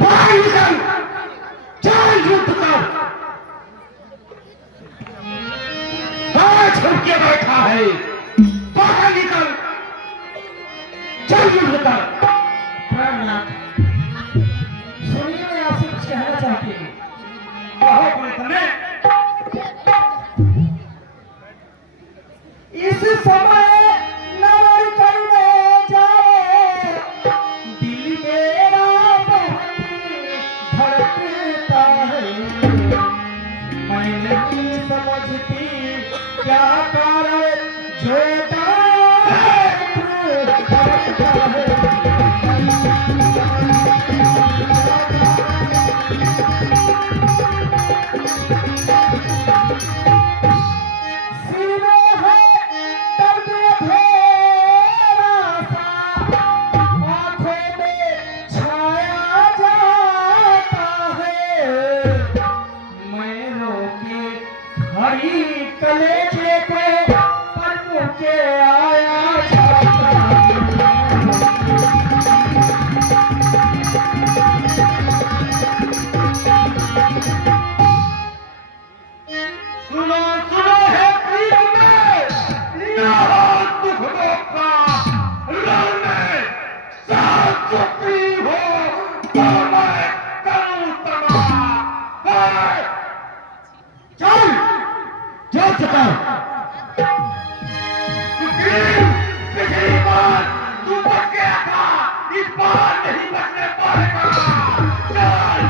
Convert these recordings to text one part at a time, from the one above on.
बाहर निकल, चल युद्ध कर। छुप के बैठा है, बाहर निकल, चल युद्ध कर। प्राणनाथ, सुनिए, मैं आपसे कुछ कहना चाहती हूँ। कहो बोले इस समय नवर करने जाए, दिल मेरा बहुत धड़कता है। मैं नहीं समझती क्या कारण जो कलेजे को पर के आया जाता सुनो सुनो है प्रीत में, यहाँ दुख का लड़ने साथ चुपी हो तो मैं करूँ तबाह। चल जो चुका पिछली बार तू बच गया था, इस बार नहीं बचने पाएगा। चल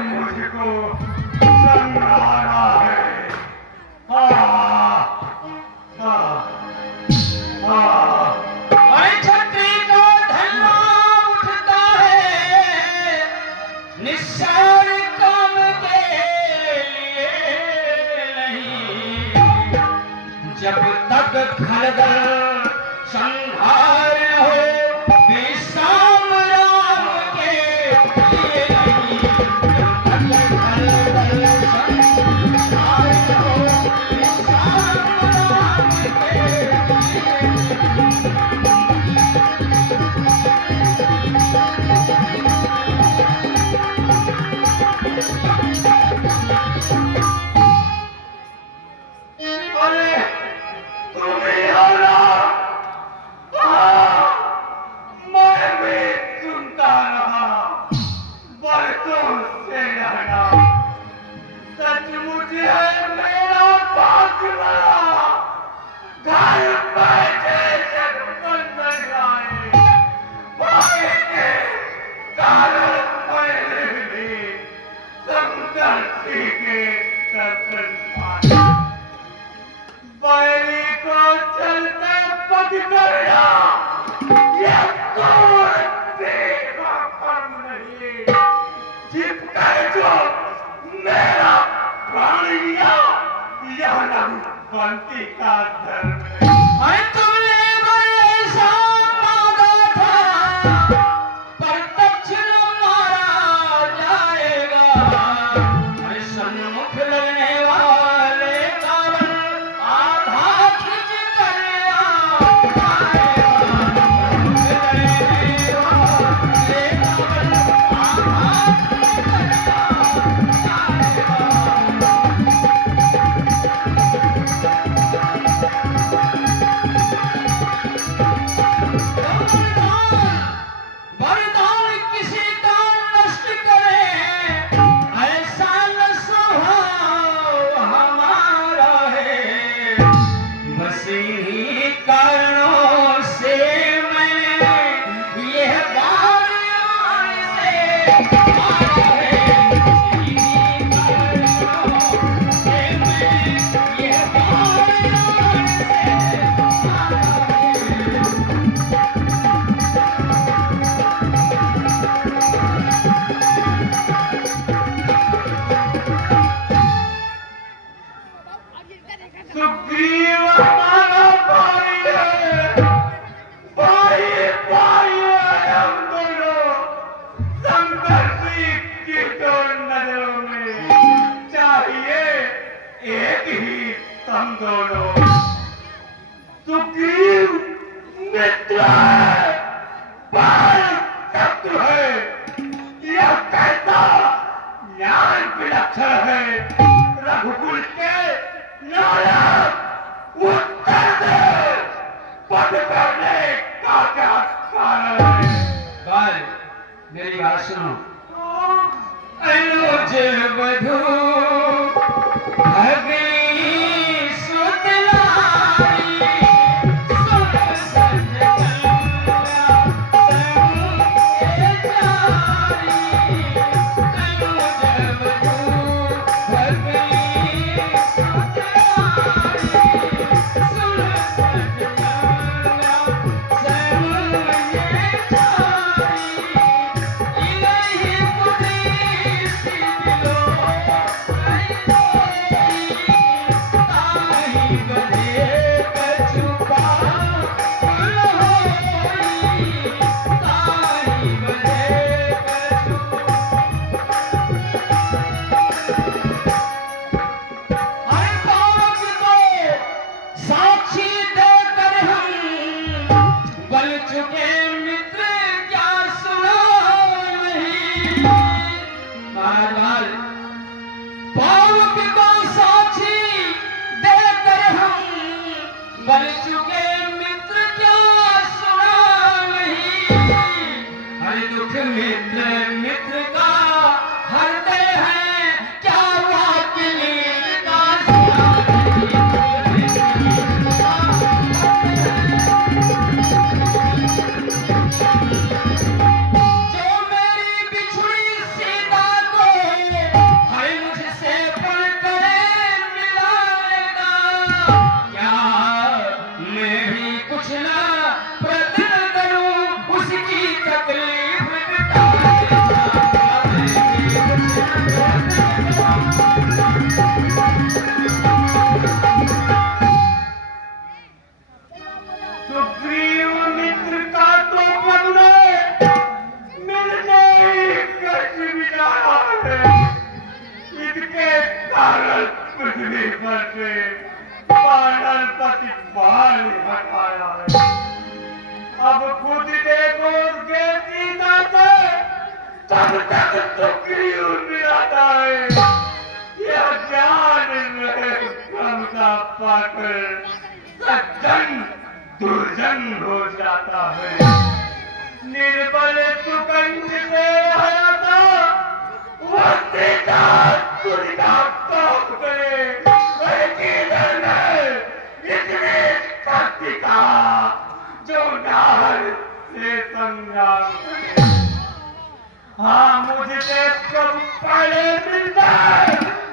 मुझको संभाला है। छत्री को धरना उठता है, निस्सार काम के लिए नहीं। जब तक खलदल संहार न हो, विश्राम राम के लिए नहीं। जब तक खलदल संहार न हो, विश्राम राम के अरे तुम्हें आना, मैं भी सुनता रहा बरसों से रहना। सचमुच है मेरा फासला, घर बैठे जगमन बन आए। भाई के कारण मैंने भी समदर्शी के दर्शन पाए। बैरी को चलते पग करना ये कोई तेरा कर्म नहीं। जिसका जो मेरा प्राण लिया, यह नहीं बंटी का धर्म है। अरे तुमने बरसा मांगा था, पर दक्षिण मारा जाएगा। अरे सन्मुख लगने वाले कावल आधा खिंच कर आएगा। कारणों से मैंने यह बात से मारा है। इन्हीं कारणों से मैंने यह बात से मारा सुग्रीव हमारा भाई है, भाई भाई हम दोनों संघर्षी की दो नजरों में चाहिए एक ही हम दोनों। सुग्रीव मित्र है, भाई शत्रु है, यह कैसा ज्ञान विलक्षण है। रघुकुल के नायक उत्तर दे, पद करने का क्या कारण है? बाल मेरी बात सुनो। अनुज वधू भगई सुतलारी, सुन सजकन्या संगे जारी। अनुज वधू भगई बन चुके मित्र क्या सुना नहीं। हर दुख मित्र मित्र का हरते हैं, क्या वाकई का सुना जो मेरी बिछुड़ी सीता को हर मुझसे पुर करे मिलाएगा। क्या मैं भी कुछ ना प्रयत्न करूं उसकी तकलीफ मिटाएगा। सुग्रीव मित्र का तो मन में मिलने ही कष्ट बिताया है। इसके कारण पृथ्वी पर से पागल पति बाल हटाया है। अब खुद देखो उसके सीता से तब तक सुग्रीव मिलाता है। यह ज्ञान रहे क्षमता पाकर सज्जन दुर्जन हो जाता है। निर्बल सुकंठ से आया था वो सीता तुझका तोप करे। इतने शक्ति का जो नार से संग्राम करे। हाँ मुझे कब पहले मिलता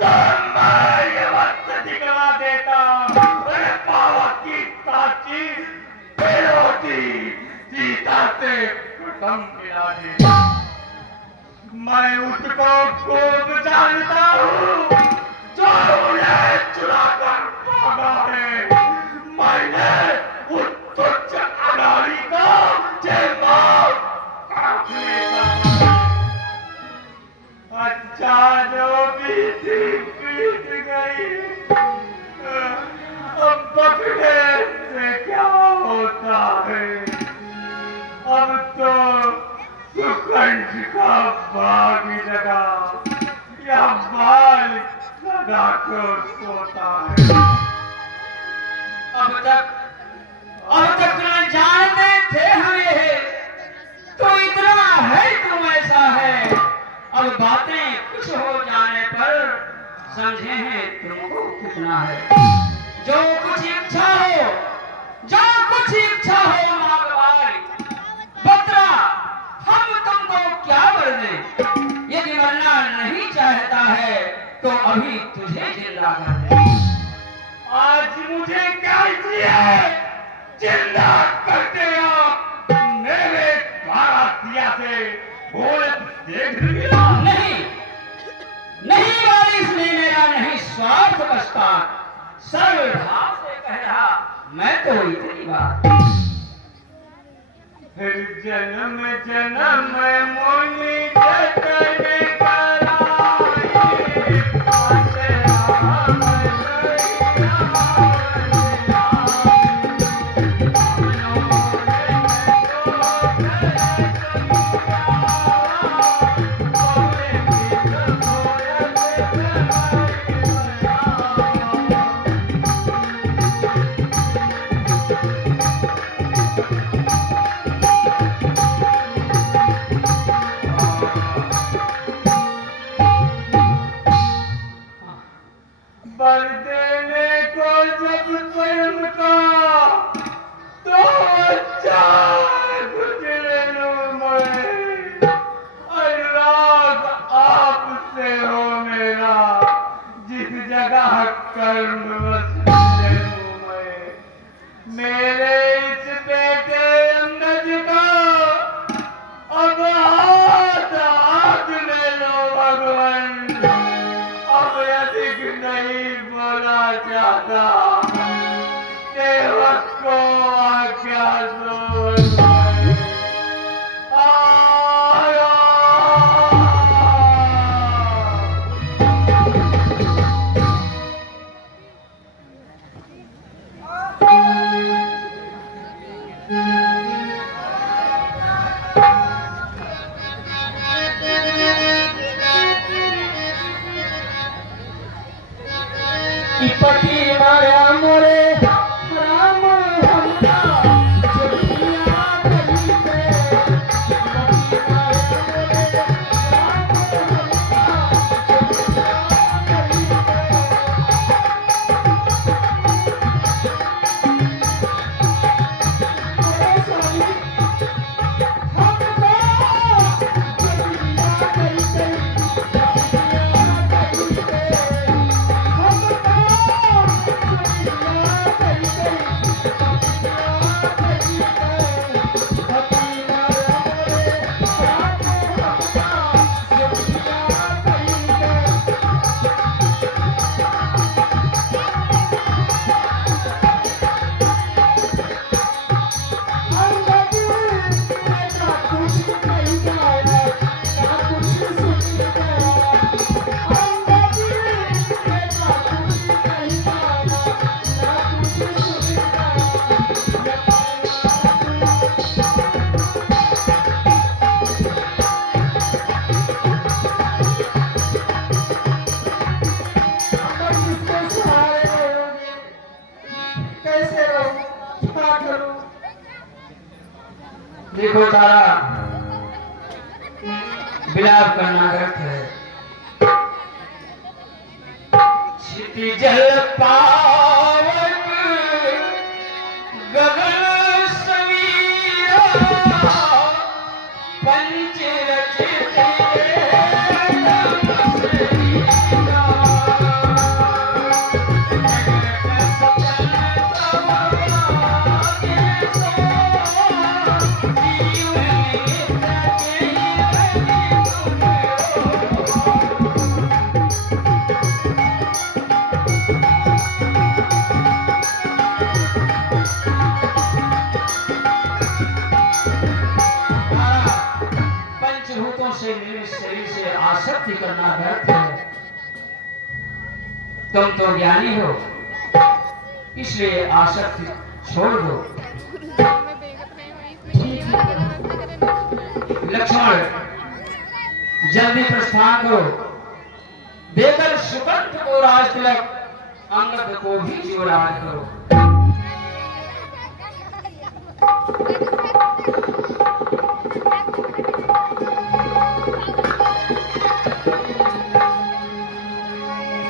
तो मैं ये वक्त दिखला देता। अरे पावा की साची बेरोती सीता से कुटुम गिरा दी। मैं उसको खूब जानता हूँ जो उन्हें चुरा कर भागा है। मैंने उस तुच्छ अनाड़ी को जयमाल काटने का। अच्छा जो बीती बीत गई, अब पकड़े से क्या होता है। अब तो सुकंठ का भाग लगा या बाल सदा को सोता है। अब तक न जानते थे हम ये, तो इतना है तुम ऐसा है। अब बातें कुछ हो जाने पर समझे हैं तुमको कितना है। जो कुछ इच्छा हो, जो मुझे क्या इसलिए जिंदा करते आप मेरे द्वारा सिया से बोले देख लिया? नहीं नहीं वारिस ने मेरा नहीं स्वार्थ बसता सरल भाव से कह रहा मैं तो इतनी बात। फिर जन्म जन्म मुनि जतन बर देने को जब कर्म का तो अच्छा गुजरे मैं अनुराग आपसे हो मेरा जिस जगह कर्म बसते मैं मेरे इस बेटे अंगद का अब हाथ ले लो भगवान अब अधिक नहीं बोला जाता सेवक को आज्ञा दो पति माया मोरे राम हमका चुनिया करीते पति माया मोरे राम हमका चुनिया देखो तारा विलाप करना व्यर्थ है क्षिति जल पावक गगन समीरा पंच रचित आसक्ति करना व्यर्थ है। तुम तो ज्ञानी हो इसलिए आसक्ति छोड़ दो। लक्ष्मण जल्दी प्रस्थान करो देकर सुकंठ को राज तिलक अंगद को भी जीवराज करो।